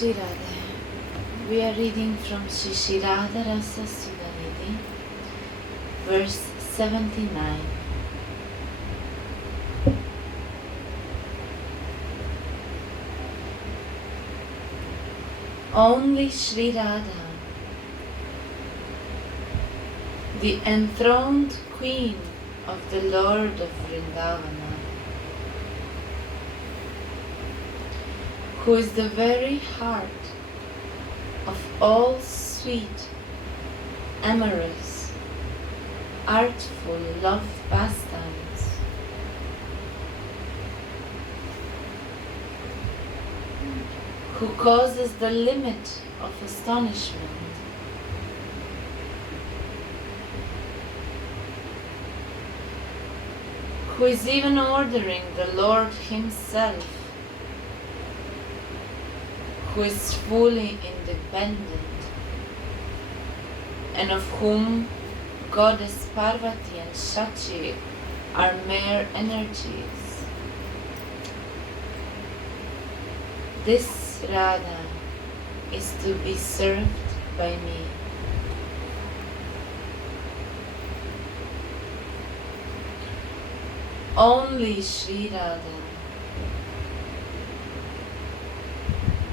Shri Radha. We are reading from Shri Radha Rasa Sudhanidhi, verse 79. Only Shri Radha, the enthroned queen of the Lord of Vrindavana, who is the very heart of all sweet, amorous, artful love pastimes, who causes the limit of astonishment, who is even ordering the Lord Himself, who is fully independent, and of whom Goddess Parvati and Shachi are mere energies. This Radha is to be served by me. Only Shri Radha,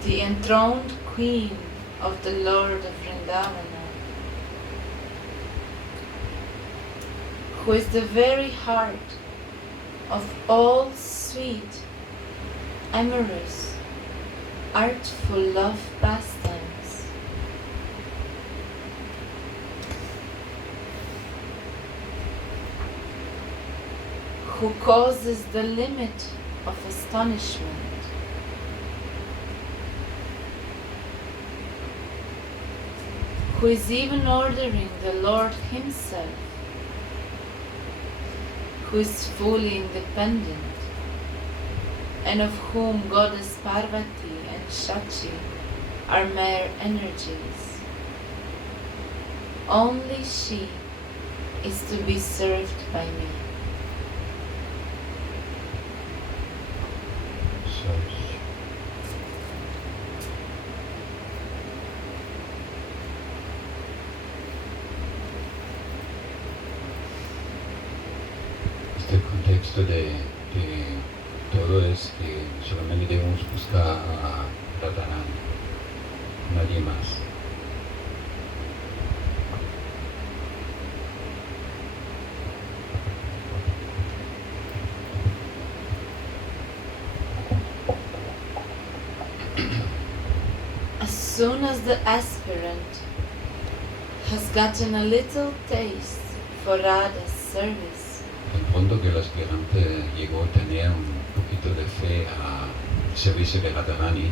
the enthroned queen of the Lord of Vrindavana, who is the very heart of all sweet, amorous, artful love pastimes, who causes the limit of astonishment, who is even ordering the Lord Himself, who is fully independent, and of whom Goddess Parvati and Shachi are mere energies. Only she is to be served by me. El contexto de todo es que solamente debemos buscar a Radharani, nadie más. As soon as the aspirant has gotten a little taste for Radha's service, En fondo que el aspirante llegó a tener un poquito de fe al servicio de Radharani,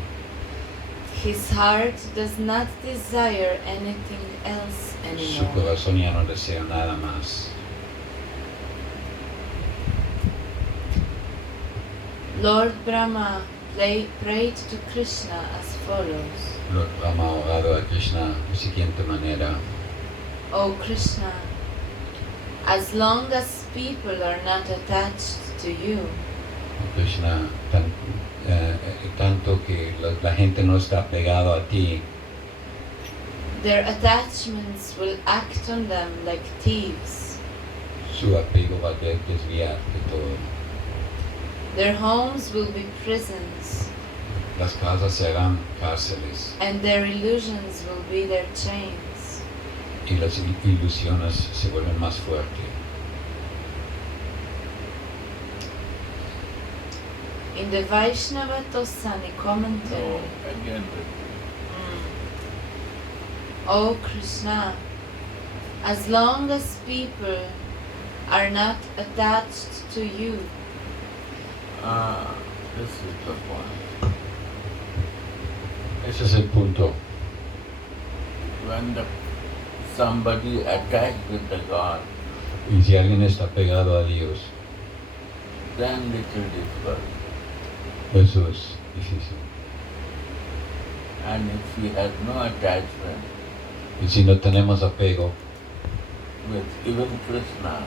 his heart does not desire anything else su anymore. corazón ya no desea nada más. Lord Brahma prayed to Krishna as follows. Lord Brahma ha orado a Krishna de la siguiente manera: O Krishna, as long as people are not attached to you, Oh Krishna, tanto que la gente no está pegado a ti, their attachments will act on them like thieves. su apego va a desviar de todo. Their homes will be prisons, Las casas serán cárceles and their illusions will be their chains. y las ilusiones se vuelven más fuertes. In the Vaishnava Tosani commentary, O Krishna, as long as people are not attached to you, This is the point. Ese es el punto. When somebody attached with the God, Y si alguien está pegado a Dios, then little difficult. eso es difícil. And if he has no attachment Y si no tenemos apego with even Krishna,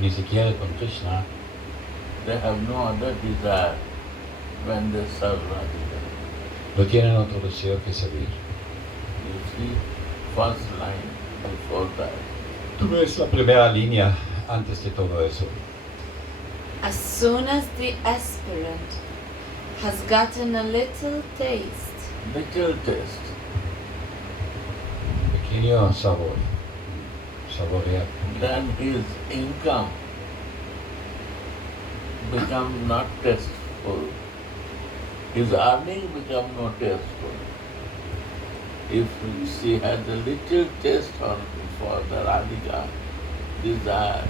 ni siquiera con Krishna, they have no other desire when they serve Radhika. No tienen otro deseo que servir. You see, first line before that. Tú ves la primera línea antes de todo eso. As soon as the aspirant has gotten a little taste, Little taste. Pequeño sabor. Saborear. Then his income become not tasteful. His earning become not tasteful. If she has a little taste for the Radhika, desire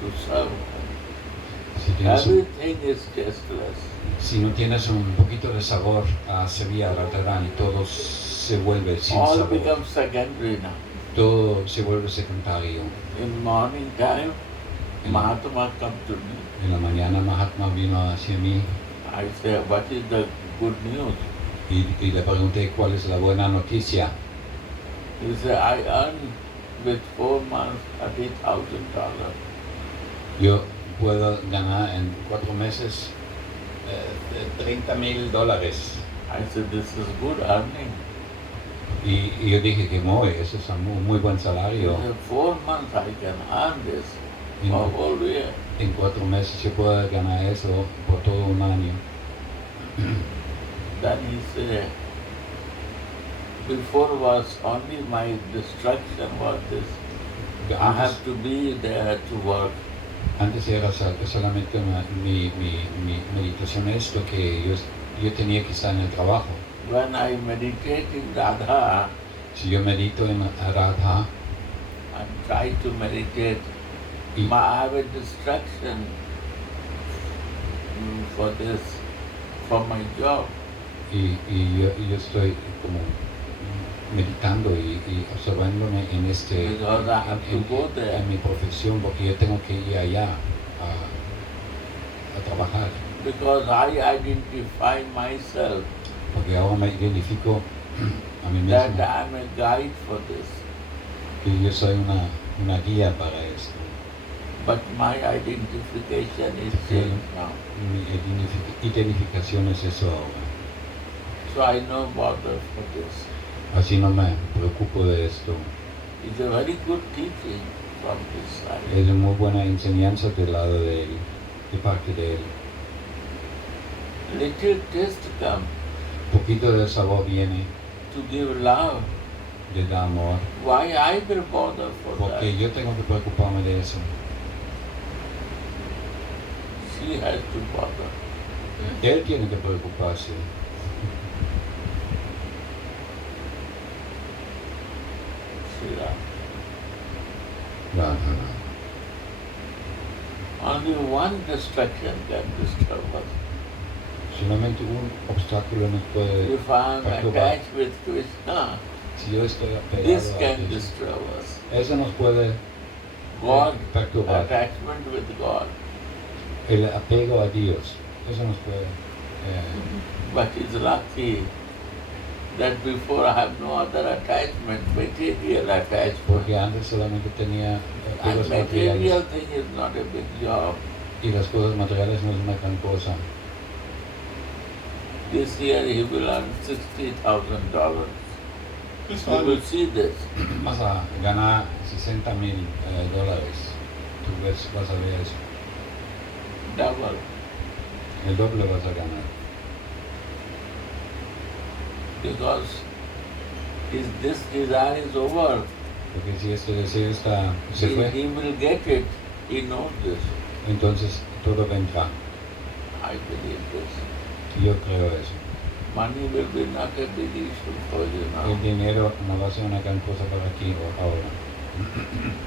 to serve her, Si tienes un, everything is tasteless. si no tienes un poquito de sabor a Sevilla, Radharani, todo se vuelve sin All sabor. becomes secondary now. Todo se vuelve secundario. In morning time, Mahatma come to me. En la mañana Mahatma vino hacia mí I say, what is the good news? y le pregunté cuál es la buena noticia. He said, I earn with 4 months $30,000. Yo puedo ganar en 4 meses $30,000. I said, this is good earning. Y yo dije que no, eso es un muy buen He salario. said, 4 months I can earn this En, for whole year. en 4 meses yo puedo ganar eso por todo un año. Then he said, before was only my destruction was this. I Antes, have to be there to work. antes era solamente mi meditación esto, que yo tenía que estar en el trabajo. When I meditate in Radha Si yo medito en Radha and try to meditate, y, I have a distraction for this, for my job. y yo estoy como meditando y observándome en Because I have to go there. en mi profesión, porque yo tengo que ir allá a trabajar, Because I identify myself porque ahora me identifico a mí that mismo I am a guide for this. que yo soy una guía para esto. But my identification is Sí. changed now. Mi identificación es eso ahora. So I no bother for this. Así no me preocupo de esto. It's a very good teaching from this side. Es una muy buena enseñanza del lado de él, de parte de él. Little taste come Poquito de sabor viene to give love. de dar amor, Why I will bother for porque that? yo tengo que preocuparme de eso. She has to bother. Él tiene que preocuparse. Shira. Radha. Only one distraction can disturb us. Solamente un obstáculo nos puede If I am perturbar. attached with Krishna, Si yo estoy this apegado a can Dios, disturb us. eso nos puede God, perturbar. attachment with God. El apego a Dios, eso nos puede But it's lucky that before I have no other attachment, material attachment. porque antes solamente tenía apegos And material materiales thing is not a big job. y las cosas materiales no es una gran cosa. This year he will earn $60,000. You will see this. Vas a ganar $60,000. Tú vas a ver eso. Double. El doble vas a ganar. Because this desire is over. Porque si este deseo se fue, He will get it. He knows this. entonces todo vendrá. I believe this. Yo creo eso. Money will be not a big issue for you now. El dinero no va a ser una gran cosa para ti ahora.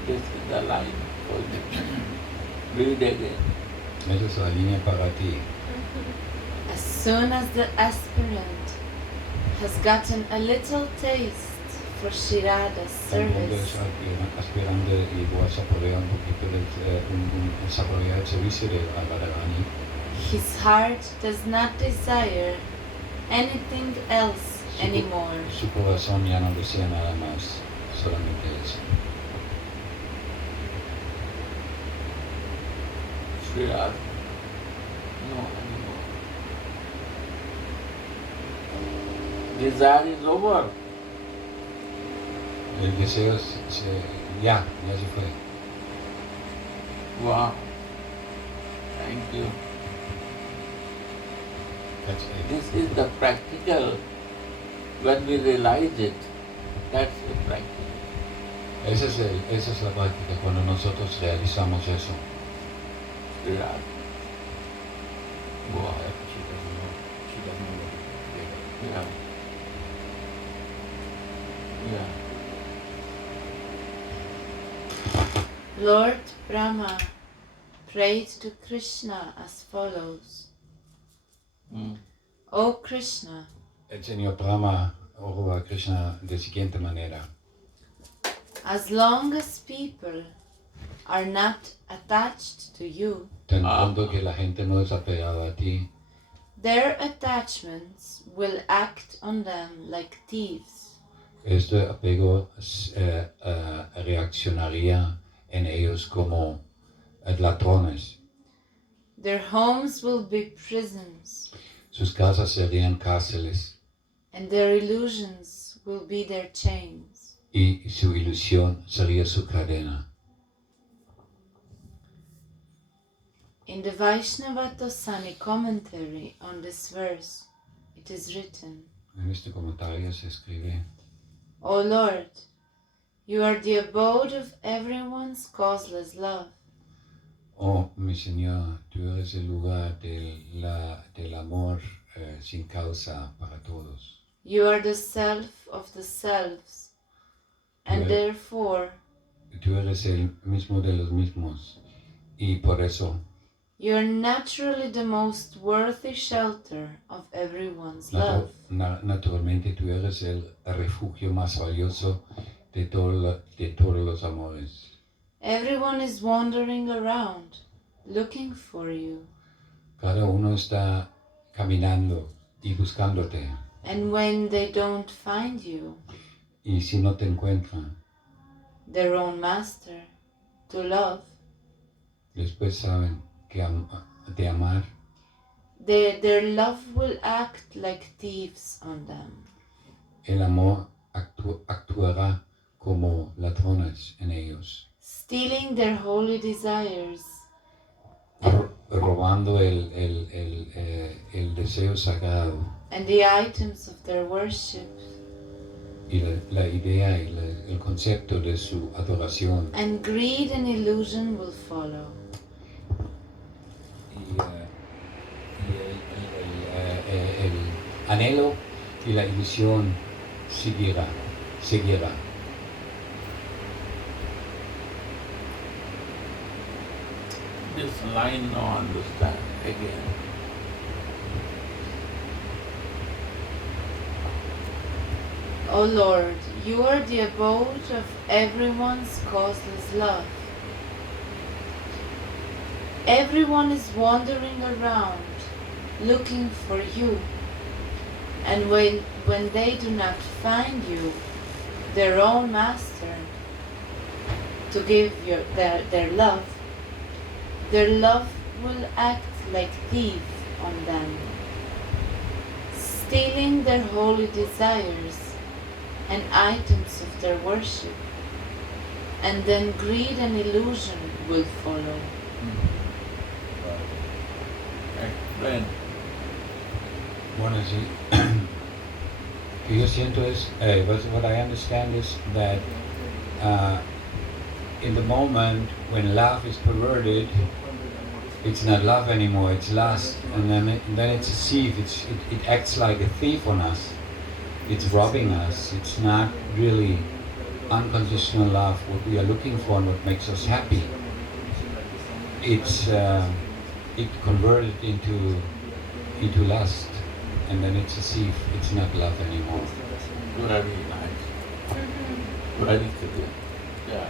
This is the line for you. Read again. Esa es la línea para ti. as soon as the aspirant has gotten a little taste for Shirada's El mundo es service, aspirando y voy a saborear un poquito saborear el servicio de Radharani. his heart does not desire anything else anymore. Su corazón ya no desea nada más, solamente eso. Sridhar. No anymore. desire is over. El deseo ya se fue. Wow. Thank you. That's it. This is the practical. When we realize it, that's the practical. Esa es la práctica, cuando nosotros realizamos eso. Yeah. Wow. She doesn't know what Yeah. Yeah. Lord Brahma prayed to Krishna as follows. O Krishna, El señor Brahma oró a Krishna de siguiente manera. as long as people are not attached to you, Tan pronto que la gente no es apegada a ti, their attachments will act on them like thieves. este apego reaccionaría en ellos como ladrones. Their homes will be prisons, Sus casas serían cárceles and their illusions will be their chains. y su ilusión sería su cadena. In the Vaishnava Tosani commentary on this verse, it is written, En este comentario se escribe: O Lord, you are the abode of everyone's causeless love. Oh, mi Señor, tú eres el lugar del amor sin causa para todos. You are the self of the selves, and therefore Tú eres el mismo de los mismos, y por eso you are naturally the most worthy shelter of everyone's love. naturalmente tú eres el refugio más valioso de todos los amores. Everyone is wandering around, looking for you. Cada uno está caminando y buscándote, And when they don't find you, y si no te encuentran, their own master, to love, después saben que de amar, their love will act like thieves on them. el amor actuará como ladrones en ellos, Stealing their holy desires robando el deseo sagrado and the items of their worship, y la idea y el concepto de su adoración. and greed and illusion will follow. El anhelo y la ilusión seguirá. This line now understand again. O Lord, you are the abode of everyone's causeless love. Everyone is wandering around, looking for you. And when they do not find you, their own master, to give their love will act like thief on them, stealing their holy desires and items of their worship, and then greed and illusion will follow. Explain. Bueno, sí. Que yo siento es, what I understand is that in the moment when love is perverted, it's not love anymore, it's lust, and then it's a thief. It acts like a thief on us. It's robbing us. It's not really unconditional love, what we are looking for and what makes us happy. It's it converted into lust, and then it's a thief. It's not love anymore. Very nice. Very clear. Yeah.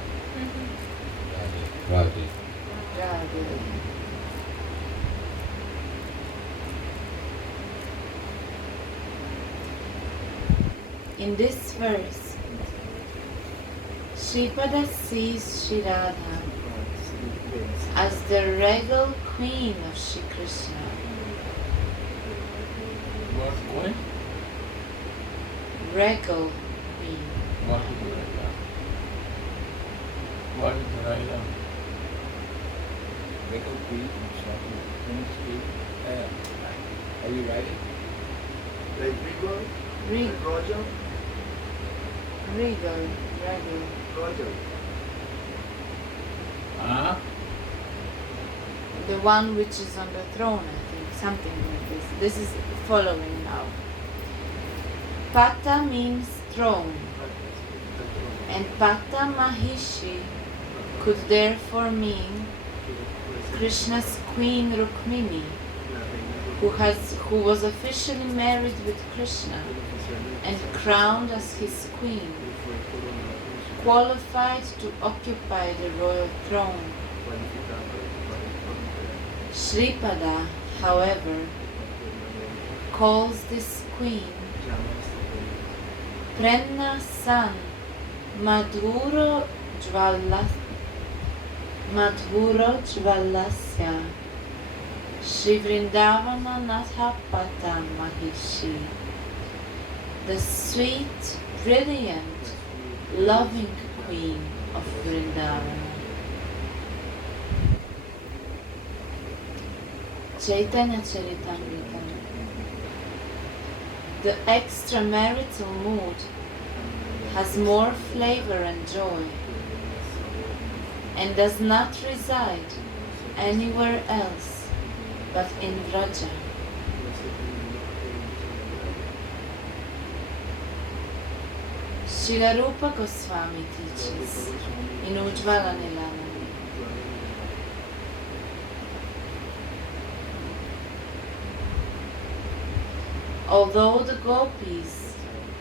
Radhe. In this verse, Shripada sees Shri Radha as the regal queen of Shri Krishna. What's going? regal queen. What is Raga? What is Raga? Regal Queen, Prince Queen. Are you writing? Like regal? Re- Like Roger? regal. Roger. Huh? The one which is on the throne, I think, something like this. This is following now. Pata means throne, and Pata Mahishi could therefore mean Krishna's queen Rukmini, who was officially married with Krishna and crowned as his queen, qualified to occupy the royal throne. Shripada, however, calls this queen Prenna San Madhuro Jvalasya Shri Vrindavana Natha Pata Mahishi, the sweet, brilliant, loving queen of Vrindavana. Chaitanya Charitamrita. The extramarital mood has more flavor and joy and does not reside anywhere else but in Vraja. Srila Rupa Goswami teaches in Ujjvala Nilamani. Although the gopis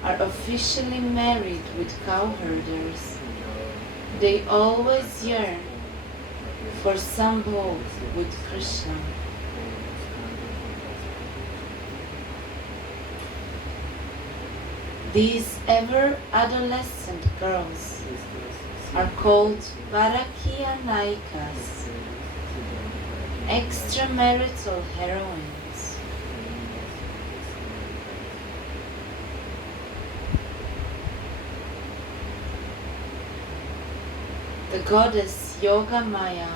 are officially married with cowherders, they always yearn for sambhog with Krishna. These ever-adolescent girls are called Varakiya Naikas, extramarital heroines. The goddess Yoga Maya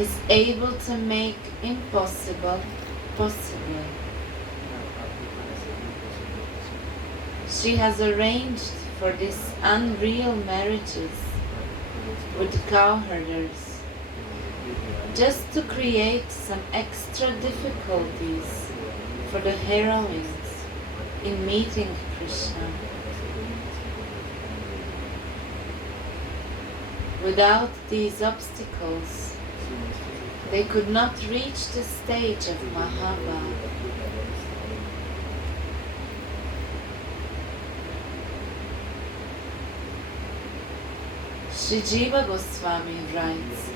is able to make impossible possible. She has arranged for these unreal marriages with cowherders just to create some extra difficulties for the heroines in meeting Krishna. Without these obstacles, they could not reach the stage of Mahabharata. Sri Jiva Goswami writes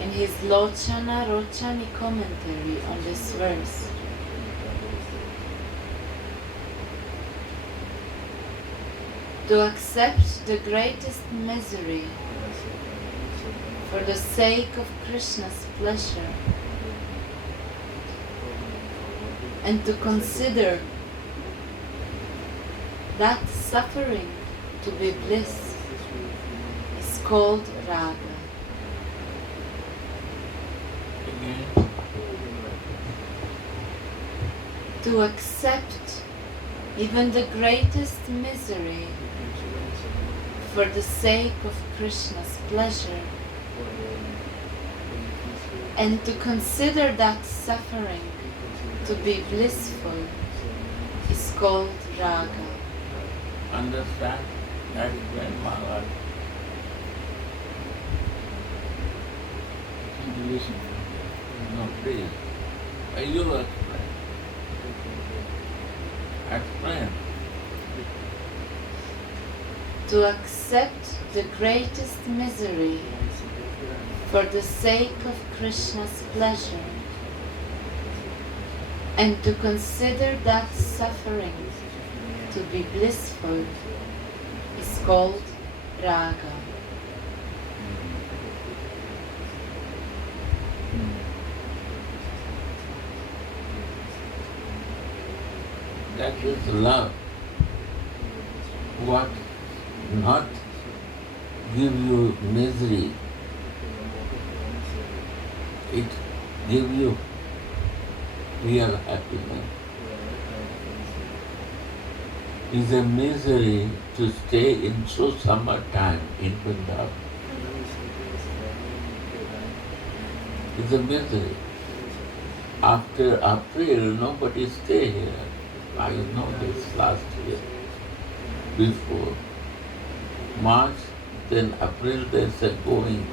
in his Lochana Rochani commentary on this verse, to accept the greatest misery for the sake of Krishna's pleasure and to consider that suffering to be bliss is called raga. Again. To accept even the greatest misery for the sake of Krishna's pleasure and to consider that suffering to be blissful is called raga. Understand? That is when Maharaj. Listen. No, please. You explain. Explain. To accept the greatest misery for the sake of Krishna's pleasure and to consider that suffering to be blissful is called raga. That is love. what not give you misery, it give you real happiness. It's a misery to stay in so summertime in Vrindavan. It's a misery. After April, nobody stay here. I know this last year. Before March, then April, they said going.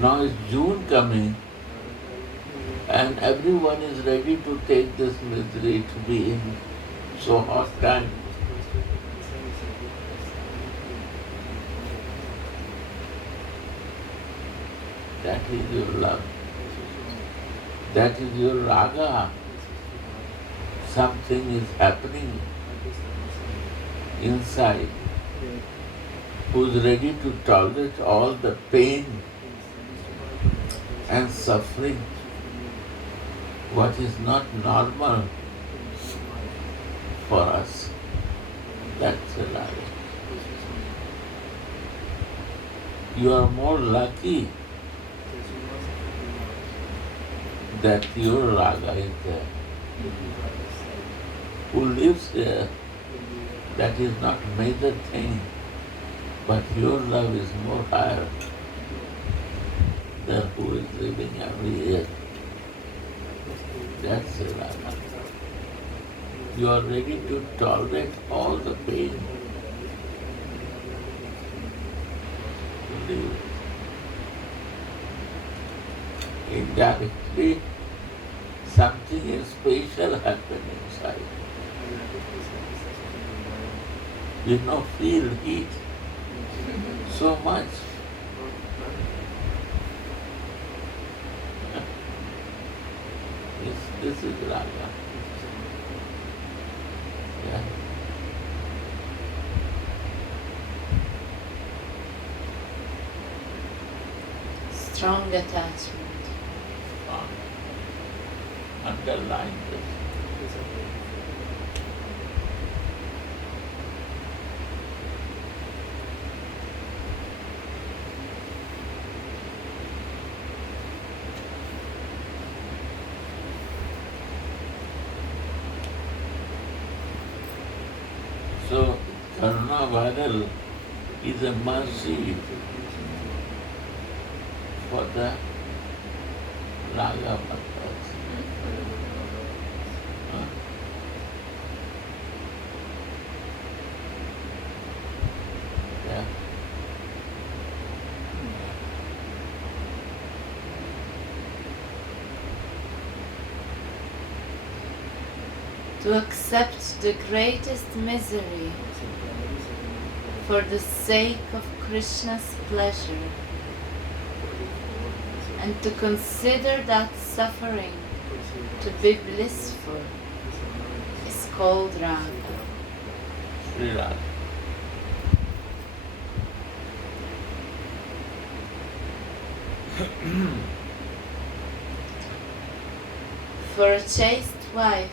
Now it's June coming, and everyone is ready to take this misery to be in so hot time. That is your love. That is your raga. Something is happening inside. Who's ready to tolerate all the pain and suffering, what is not normal for us. That's a raga. You are more lucky that your raga is there. Who lives here, that is not major thing, but your love is more higher than who is living every year. That's a raga. You are ready to tolerate all the pain. Live. Indirectly, something is special happen inside. You know, feel heat so much. This is raga. Yeah. Strong attachment. Underline this. So, Karuna viral is a mercy for the raga bhaktas. Yeah. To accept the greatest misery for the sake of Krishna's pleasure, and to consider that suffering to be blissful is called raga. Sri Radha. For a chaste wife,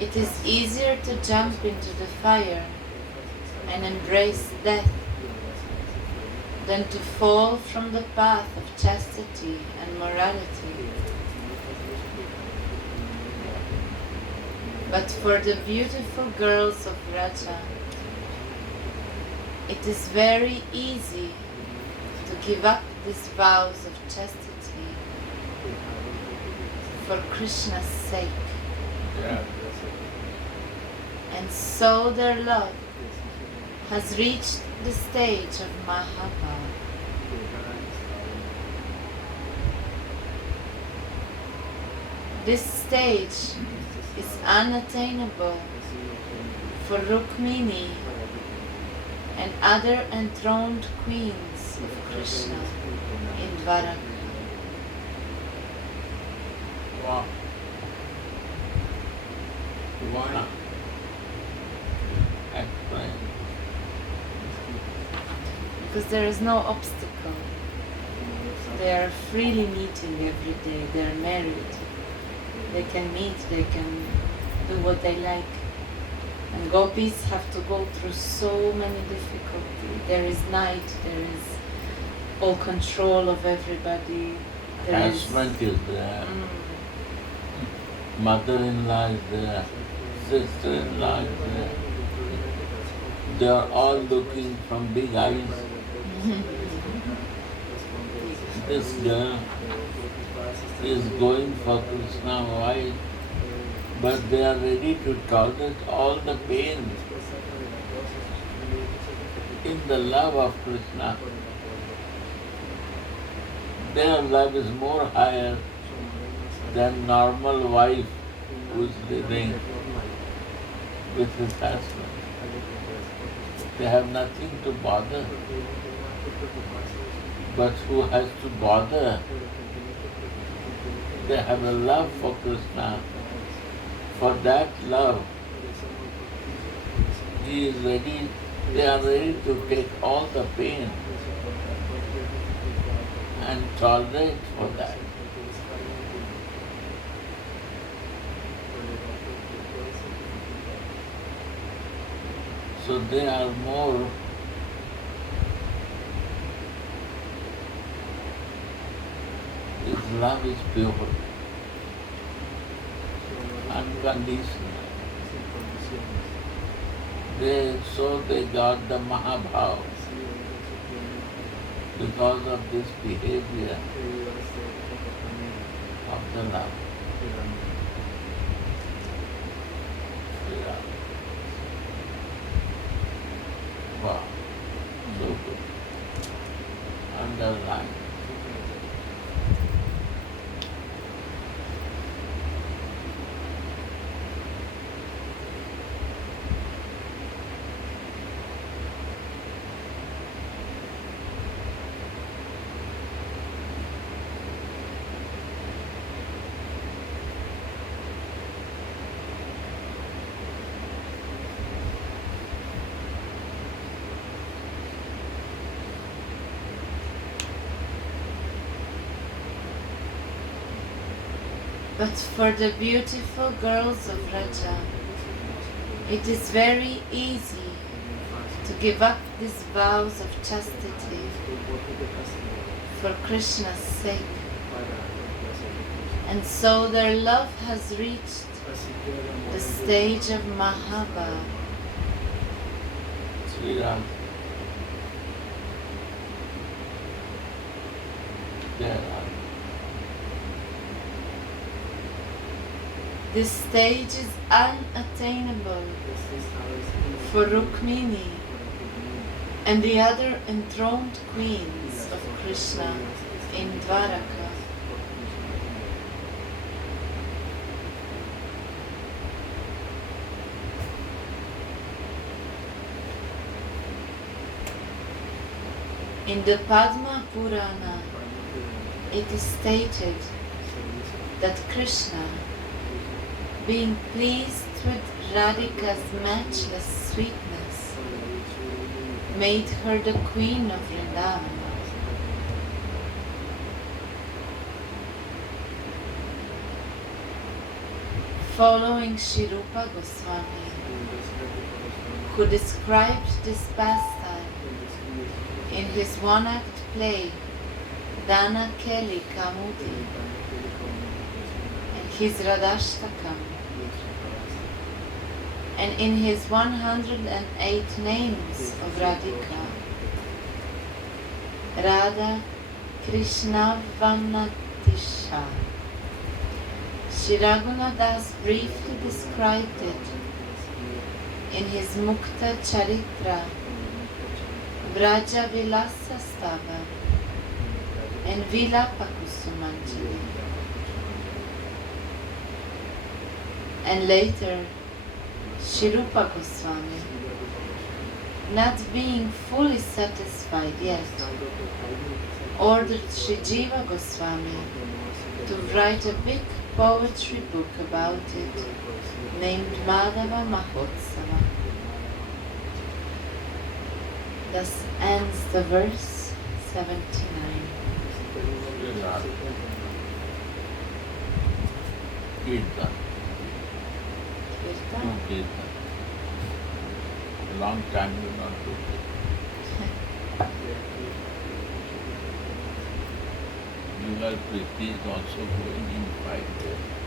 it is easier to jump into the fire and embrace death than to fall from the path of chastity and morality. But for the beautiful girls of Vraja, it is very easy to give up these vows of chastity for Krishna's sake. Yeah. And so their love has reached the stage of Mahabha. This stage is unattainable for Rukmini and other enthroned queens of Krishna in Dwaraka. Wow. Why? Explain. Because there is no obstacle. They are freely meeting every day. They are married. They can meet, they can do what they like. And gopis have to go through so many difficulties. There is night, there is all control of everybody. Harassment is there. Mother-in-law is there. Sister-in-law is there. They are all looking from big eyes. This girl is going for Krishna, why? But they are ready to tolerate all the pain in the love of Krishna. Their love is more higher than normal wife who is living with his husband. They have nothing to bother. But who has to bother? They have a love for Krishna. For that love, he is ready, they are ready to take all the pain and tolerate for that. So they are more his love is pure, unconditional. They got the Mahabhav because of this behavior of the love. Yeah. Wow, so good. Underline. But for the beautiful girls of Raja, it is very easy to give up these vows of chastity for Krishna's sake. And so their love has reached the stage of Mahabhav. Sri Ram. There are. This stage is unattainable for Rukmini and the other enthroned queens of Krishna in Dwaraka. In the Padma Purana, it is stated that Krishna, being pleased with Radhika's matchless sweetness, made her the queen of Vrindavana. Following Sri Rupa Goswami, who described this pastime in his one-act play, Dana Keli Kamudi, and his Radhashtakam, and in his 108 names of Radhika, Radha Krishna Vanatisha. Sri Raghunadas briefly described it in his Mukta Charitra, Vraja Vilasa Stava, and Vilapa Kusumanjali. And later, Sri Rupa Goswami, not being fully satisfied yet, ordered Sri Jiva Goswami to write a big poetry book about it, named Madhava Mahotsava. Thus ends the verse 79. Kirtan. Kirtan. Kirtan. long time you not do it. Your Priti is also going in 5 days.